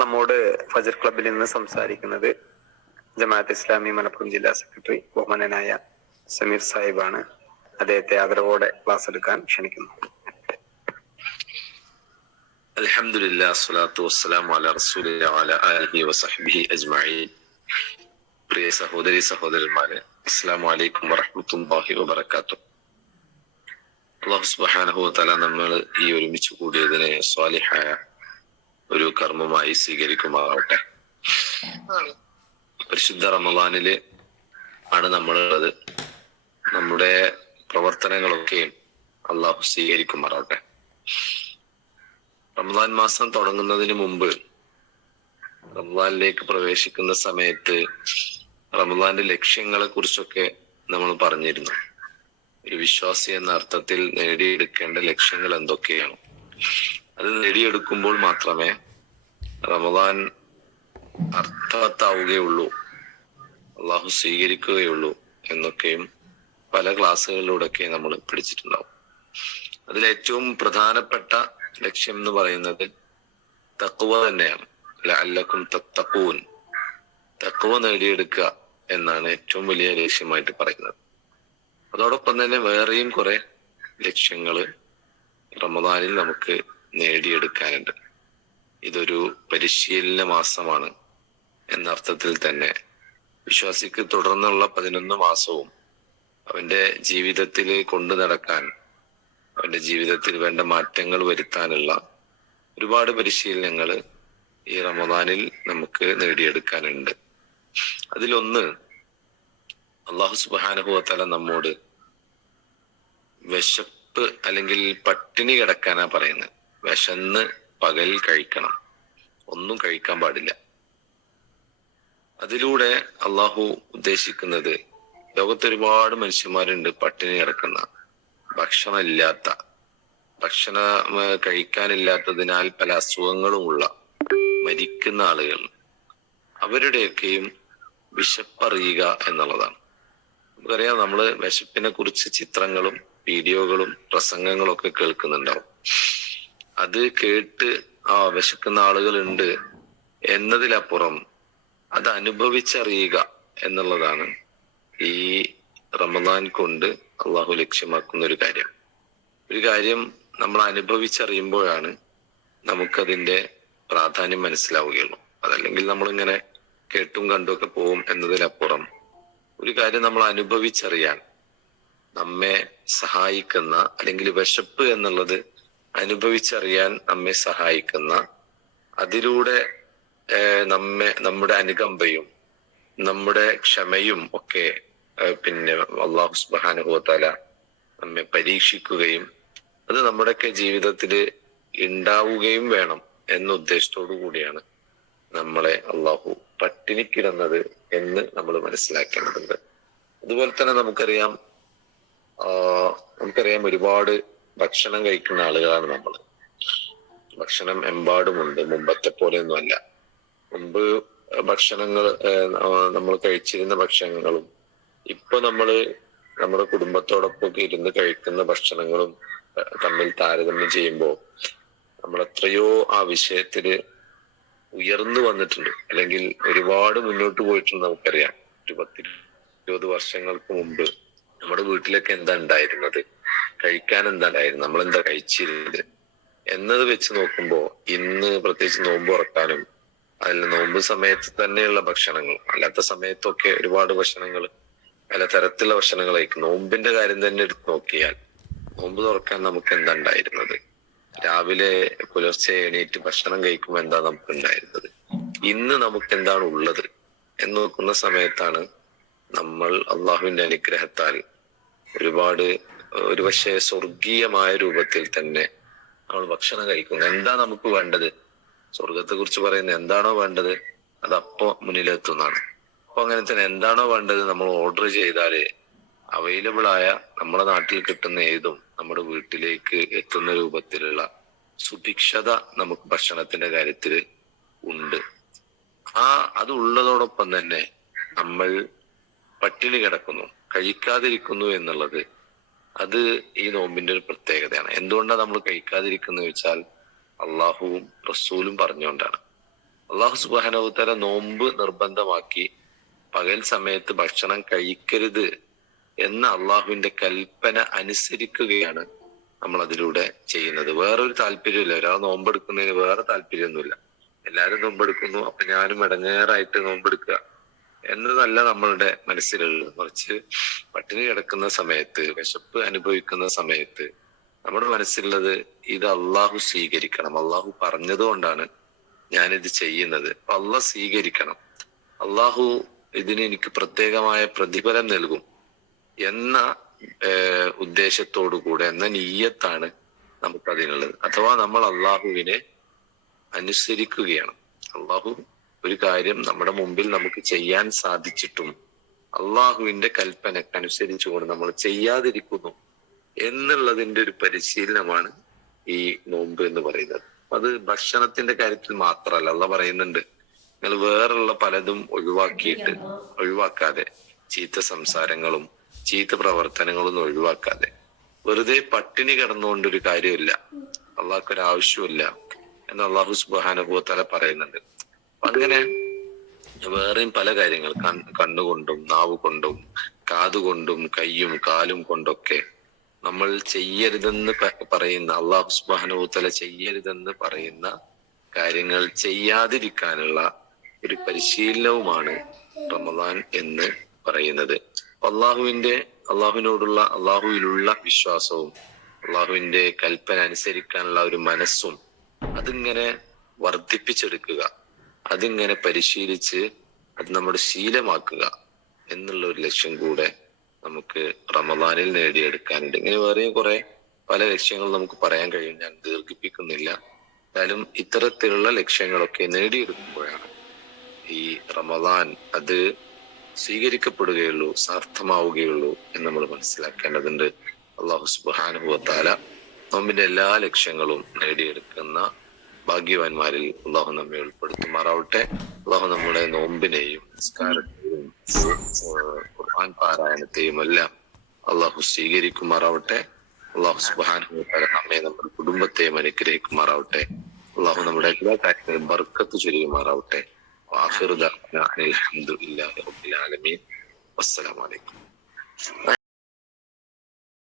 നമ്മോട് ഫജർ ക്ലബിൽ നിന്ന് സംസാരിക്കുന്നത് ജമാഅത്ത് ഇസ്ലാമി മലപ്പുറം ജില്ലാ സെക്രട്ടറി ബഹുമാനനായ സമീർ സാഹിബാണ്. അദ്ദേഹത്തെ ആദരവോടെ ക്ലാസ് എടുക്കാൻ ക്ഷണിക്കുന്നു. അൽഹംദുലില്ലാഹി സ്വലാത്തു വസ്സലാമു അലാ റസൂലില്ലാഹി വഅലാ ആലിഹി വസഹ്ബിഹി അജ്മഈൻ. പ്രിയ സഹോദരന്മാരെ, അസ്സലാമു അലൈക്കും വറഹ്മത്തുള്ളാഹി വബറകാതുഹു. അല്ലാഹു സുബ്ഹാനഹു വ തആല നമ്മൾ ഈ ഒരുമിച്ച് കൂടിയതിനെ സ്വാലിഹായ ഒരു കർമ്മമായി സ്വീകരിക്കുമാറാവട്ടെ. പരിശുദ്ധ റമളാനില് ആണ് നമ്മളുള്ളത്. നമ്മുടെ പ്രവർത്തനങ്ങളൊക്കെ അള്ളാഹു സ്വീകരിക്കുമാറാവട്ടെ. റമളാൻ മാസം തുടങ്ങുന്നതിന് മുമ്പ്, റമളാനിലേക്ക് പ്രവേശിക്കുന്ന സമയത്ത് റമളാന്റെ ലക്ഷ്യങ്ങളെ കുറിച്ചൊക്കെ നമ്മൾ പറഞ്ഞിരുന്നു. ഒരു വിശ്വാസി എന്ന അർത്ഥത്തിൽ നേടിയെടുക്കേണ്ട ലക്ഷ്യങ്ങൾ എന്തൊക്കെയാണ്, അത് നേടിയെടുക്കുമ്പോൾ മാത്രമേ റമളാൻ അർത്ഥവത്താവുകയുള്ളൂ, അള്ളാഹു സ്വീകരിക്കുകയുള്ളൂ എന്നൊക്കെയും പല ക്ലാസ്സുകളിലൂടെയൊക്കെ നമ്മൾ പഠിച്ചിട്ടുണ്ടാവും. അതിലേറ്റവും പ്രധാനപ്പെട്ട ലക്ഷ്യം എന്ന് പറയുന്നത് തഖ്വ തന്നെയാണ്. ലഅല്ലക്കും തത്തഖൂൻ, തഖ്വ നേടിയെടുക്കുക എന്നാണ് ഏറ്റവും വലിയ ലക്ഷ്യമായിട്ട് പറയുന്നത്. അതോടൊപ്പം തന്നെ വേറെയും കുറെ ലക്ഷ്യങ്ങള് റമദാനിൽ നമുക്ക് നേടിയെടുക്കാനുണ്ട്. ഇതൊരു പരിശീലന മാസമാണ് എന്ന അർത്ഥത്തിൽ തന്നെ വിശ്വാസിക്ക് തുടർന്നുള്ള 11 മാസവും അവന്റെ ജീവിതത്തിൽ കൊണ്ടു നടക്കാൻ, അവന്റെ ജീവിതത്തിൽ വേണ്ട മാറ്റങ്ങൾ വരുത്താനുള്ള ഒരുപാട് പരിശീലനങ്ങൾ ഈ റമദാനിൽ നമുക്ക് നേടിയെടുക്കാനുണ്ട്. അതിലൊന്ന്, അല്ലാഹു സുബ്ഹാനഹു വ തആല നമ്മോട് വിശപ്പ് അല്ലെങ്കിൽ പട്ടിണി കിടക്കാനാ പറയുന്നത്. വിശന്ന് പകൽ കഴിക്കണം, ഒന്നും കഴിക്കാൻ പാടില്ല. അതിലൂടെ അള്ളാഹു ഉദ്ദേശിക്കുന്നത്, ലോകത്ത് ഒരുപാട് മനുഷ്യന്മാരുണ്ട് പട്ടിണി കിടക്കുന്ന, ഭക്ഷണം കഴിക്കാനില്ലാത്തതിനാൽ പല അസുഖങ്ങളുമുള്ള മരിക്കുന്ന ആളുകൾ. അവരുടെയൊക്കെയും വിശപ്പറിയുക എന്നുള്ളതാണ്. നമുക്കറിയാം, നമ്മള് വിശപ്പിനെ കുറിച്ച് ചിത്രങ്ങളും വീഡിയോകളും പ്രസംഗങ്ങളും ഒക്കെ കേൾക്കുന്നുണ്ടാവും. അത് കേട്ട് വിശക്കുന്ന ആളുകളുണ്ട് എന്നതിലപ്പുറം അത് അനുഭവിച്ചറിയുക എന്നുള്ളതാണ് ഈ റമദാൻ കൊണ്ട് അള്ളാഹു ലക്ഷ്യമാക്കുന്ന ഒരു കാര്യം നമ്മൾ അനുഭവിച്ചറിയുമ്പോഴാണ് നമുക്കതിന്റെ പ്രാധാന്യം മനസ്സിലാവുകയുള്ളൂ. അതല്ലെങ്കിൽ നമ്മളിങ്ങനെ കേട്ടും കണ്ടും ഒക്കെ പോകും എന്നതിലപ്പുറം ഒരു കാര്യം നമ്മൾ അനുഭവിച്ചറിയാൻ നമ്മെ സഹായിക്കുന്ന, അല്ലെങ്കിൽ വിശപ്പ് എന്നുള്ളത് അനുഭവിച്ചറിയാൻ നമ്മെ സഹായിക്കുന്ന, അതിലൂടെ നമ്മുടെ അനുകമ്പയും നമ്മുടെ ക്ഷമയും ഒക്കെ പിന്നെ അല്ലാഹു സുബ്ഹാനഹു വ തആല നമ്മെ പരീക്ഷിക്കുകയും അത് നമ്മുടെയൊക്കെ ജീവിതത്തിൽ ഉണ്ടാവുകയും വേണം എന്ന ഉദ്ദേശത്തോടു കൂടിയാണ് നമ്മളെ അള്ളാഹു പട്ടിണിക്കിടുന്നത് എന്ന് നമ്മൾ മനസ്സിലാക്കേണ്ടതുണ്ട്. അതുപോലെ തന്നെ നമുക്കറിയാം ഒരുപാട് ഭക്ഷണം കഴിക്കുന്ന ആളുകളാണ് നമ്മൾ. ഭക്ഷണം എമ്പാടുമുണ്ട്, മുമ്പത്തെ പോലെയൊന്നും അല്ല. മുമ്പ് ഭക്ഷണങ്ങൾ, നമ്മൾ കഴിച്ചിരുന്ന ഭക്ഷണങ്ങളും ഇപ്പൊ നമ്മുടെ കുടുംബത്തോടൊപ്പം ഇരുന്ന് കഴിക്കുന്ന ഭക്ഷണങ്ങളും തമ്മിൽ താരതമ്യം ചെയ്യുമ്പോൾ നമ്മൾ എത്രയോ ആ വിഷയത്തില് ഉയർന്നു വന്നിട്ടുണ്ട്, അല്ലെങ്കിൽ ഒരുപാട് മുന്നോട്ട് പോയിട്ടുണ്ട്. നമുക്കറിയാം, 10-20 വർഷങ്ങൾക്ക് മുമ്പ് നമ്മുടെ വീട്ടിലൊക്കെ എന്താ ഉണ്ടായിരുന്നത്, കഴിക്കാൻ എന്താ ഉണ്ടായിരുന്നത്, നമ്മളെന്താ കഴിച്ചിരുന്നത് എന്നത് വെച്ച് നോക്കുമ്പോ ഇന്ന് പ്രത്യേകിച്ച് നോമ്പ് തുറക്കാനും അതിൽ നോമ്പ് സമയത്ത് തന്നെയുള്ള ഭക്ഷണങ്ങൾ, അല്ലാത്ത സമയത്തൊക്കെ ഒരുപാട് ഭക്ഷണങ്ങൾ, പല തരത്തിലുള്ള ഭക്ഷണങ്ങൾ കഴിക്കും. നോമ്പിന്റെ കാര്യം തന്നെ എടുത്ത് നോക്കിയാൽ നോമ്പ് തുറക്കാൻ നമുക്ക് എന്താ ഉണ്ടായിരുന്നത്, രാവിലെ പുലർച്ചെ എണീറ്റ് ഭക്ഷണം കഴിക്കുമ്പോൾ എന്താ നമുക്ക് ഉണ്ടായിരുന്നത്, ഇന്ന് നമുക്ക് എന്താണ് ഉള്ളത് എന്ന് നോക്കുന്ന സമയത്താണ് നമ്മൾ അള്ളാഹുവിന്റെ അനുഗ്രഹത്താൽ ഒരുപക്ഷെ സ്വർഗീയമായ രൂപത്തിൽ തന്നെ നമ്മൾ ഭക്ഷണം കഴിക്കുന്നു. എന്താ നമുക്ക് വേണ്ടത്, സ്വർഗത്തെ കുറിച്ച് പറയുന്നത് എന്താണോ വേണ്ടത് അത് അപ്പോ മുന്നിലെത്തുന്നതാണ്. അപ്പൊ അങ്ങനെ തന്നെ എന്താണോ വേണ്ടത് നമ്മൾ ഓർഡർ ചെയ്താല് അവൈലബിൾ ആയ, നമ്മുടെ നാട്ടിൽ കിട്ടുന്ന ഏതും നമ്മുടെ വീട്ടിലേക്ക് എത്തുന്ന രൂപത്തിലുള്ള സുഭിക്ഷത നമുക്ക് ഭക്ഷണത്തിന്റെ കാര്യത്തിൽ ഉണ്ട്. അത് ഉള്ളതോടൊപ്പം തന്നെ നമ്മൾ പട്ടിണി കിടക്കുന്നു, കഴിക്കാതിരിക്കുന്നു എന്നുള്ളത് അത് ഈ നോമ്പിന്റെ ഒരു പ്രത്യേകതയാണ്. എന്തുകൊണ്ടാണ് നമ്മൾ കഴിക്കാതിരിക്കുന്നത് വെച്ചാൽ അള്ളാഹുവും റസൂലും പറഞ്ഞുകൊണ്ടാണ്. അള്ളാഹു സുബ്ഹാനഹു വ തആല നോമ്പ് നിർബന്ധമാക്കി പകൽ സമയത്ത് ഭക്ഷണം കഴിക്കരുത് എന്ന അള്ളാഹുവിന്റെ കൽപ്പന അനുസരിക്കുകയാണ് നമ്മൾ അതിലൂടെ ചെയ്യുന്നത്. വേറൊരു താല്പര്യമില്ല. ഒരാൾ നോമ്പെടുക്കുന്നതിന് വേറെ താല്പര്യമൊന്നുമില്ല. എല്ലാരും നോമ്പെടുക്കുന്നു, അപ്പൊ ഞാനും ഇടങ്ങേറായിട്ട് നോമ്പെടുക്കുക എന്നതല്ല നമ്മളുടെ മനസ്സിലുള്ളത്. മറിച്ച് പട്ടിണി കിടക്കുന്ന സമയത്ത്, വിശപ്പ് അനുഭവിക്കുന്ന സമയത്ത് നമ്മുടെ മനസ്സിലുള്ളത് ഇത് അള്ളാഹു സ്വീകരിക്കണം, അള്ളാഹു പറഞ്ഞതുകൊണ്ടാണ് ഞാനിത് ചെയ്യുന്നത്, അപ്പൊ അള്ളാഹ് സ്വീകരിക്കണം, അള്ളാഹു ഇതിന് എനിക്ക് പ്രത്യേകമായ പ്രതിഫലം നൽകും എന്ന ഉദ്ദേശത്തോടു കൂടെ, എന്ന നീയത്താണ് നമുക്കതിനുള്ളത്. അഥവാ നമ്മൾ അള്ളാഹുവിനെ അനുസരിക്കുകയാണ്. അള്ളാഹു ഒരു കാര്യം നമ്മുടെ മുമ്പിൽ നമുക്ക് ചെയ്യാൻ സാധിച്ചിട്ടും അള്ളാഹുവിന്റെ കൽപ്പനക്കനുസരിച്ചുകൊണ്ട് നമ്മൾ ചെയ്യാതിരിക്കുന്നു എന്നുള്ളതിന്റെ ഒരു പരിശീലനമാണ് ഈ നോമ്പ് എന്ന് പറയുന്നത്. അത് ഭക്ഷണത്തിന്റെ കാര്യത്തിൽ മാത്രമല്ല. അള്ളാഹ് പറയുന്നുണ്ട്, നിങ്ങൾ വേറുള്ള പലതും ഒഴിവാക്കാതെ, ചീത്ത സംസാരങ്ങളും ചീത്ത പ്രവർത്തനങ്ങളൊന്നും ഒഴിവാക്കാതെ, വെറുതെ പട്ടിണി കിടന്നുകൊണ്ടൊരു കാര്യമില്ല, അള്ളാഹ്ക്കൊരു ആവശ്യമില്ല എന്ന് അള്ളാഹു സുബ്ഹാനഹു വ തആല പറയുന്നുണ്ട്. അങ്ങനെ വേറെയും പല കാര്യങ്ങൾ, കണ്ണുകൊണ്ടും നാവ് കൊണ്ടും കാതുകൊണ്ടും കയ്യും കാലും കൊണ്ടൊക്കെ നമ്മൾ ചെയ്യരുതെന്ന് പറയുന്ന, അള്ളാഹു സുബ്ഹാനഹു വ തആല ചെയ്യരുതെന്ന് പറയുന്ന കാര്യങ്ങൾ ചെയ്യാതിരിക്കാനുള്ള ഒരു പരിശീലനവുമാണ് റമദാൻ എന്ന് പറയുന്നത്. അള്ളാഹുവിലുള്ള വിശ്വാസവും അള്ളാഹുവിന്റെ കൽപ്പന അനുസരിക്കാനുള്ള ഒരു മനസ്സും അതിങ്ങനെ വർദ്ധിപ്പിച്ചെടുക്കുക, അതിങ്ങനെ പരിശീലിച്ച് അത് നമ്മുടെ ശീലമാക്കുക എന്നുള്ള ഒരു ലക്ഷ്യം കൂടെ നമുക്ക് റമദാനിൽ നേടിയെടുക്കാനുണ്ട്. ഇങ്ങനെ വേറെയും കുറെ പല ലക്ഷ്യങ്ങൾ നമുക്ക് പറയാൻ കഴിയും, ഞാൻ ദീർഘിപ്പിക്കുന്നില്ല. എന്തായാലും ഇത്തരത്തിലുള്ള ലക്ഷ്യങ്ങളൊക്കെ നേടിയെടുക്കുമ്പോഴാണ് ഈ റമദാൻ അത് സ്വീകരിക്കപ്പെടുകയുള്ളൂ, സാർത്ഥമാവുകയുള്ളൂ എന്ന് നമ്മൾ മനസ്സിലാക്കേണ്ടതുണ്ട്. അള്ളാഹു സുബ്ഹാനഹു വ തആല നോമ്പിന്റെ എല്ലാ ലക്ഷ്യങ്ങളും നേടിയെടുക്കുന്ന ഭാഗ്യവാന്മാരിൽ അള്ളാഹു നമ്മെ ഉൾപ്പെടുത്തുമാറാവട്ടെ. അള്ളാഹു നമ്മുടെ നോമ്പിനെയും നിസ്കാരത്തെയും ഖുർആൻ പാരായണത്തെയും എല്ലാം അള്ളാഹു സ്വീകരിക്കുമാറാവട്ടെ. അള്ളാഹു സുബ്ഹാനഹു വ തആല നമ്മെ നമ്മുടെ കുടുംബത്തെയും അനുഗ്രഹിക്കുമാറാവട്ടെ. അള്ളാഹു നമ്മുടെ എല്ലാ കാര്യങ്ങളും ബർക്കത്ത് ചൊരിയുമാറാവട്ടെ. ആഖിറു ദഅ്വാനാ അൽഹംദുലില്ലാഹി റബ്ബിൽ ആലമീൻ. വസ്സലാമു അലൈക്കും.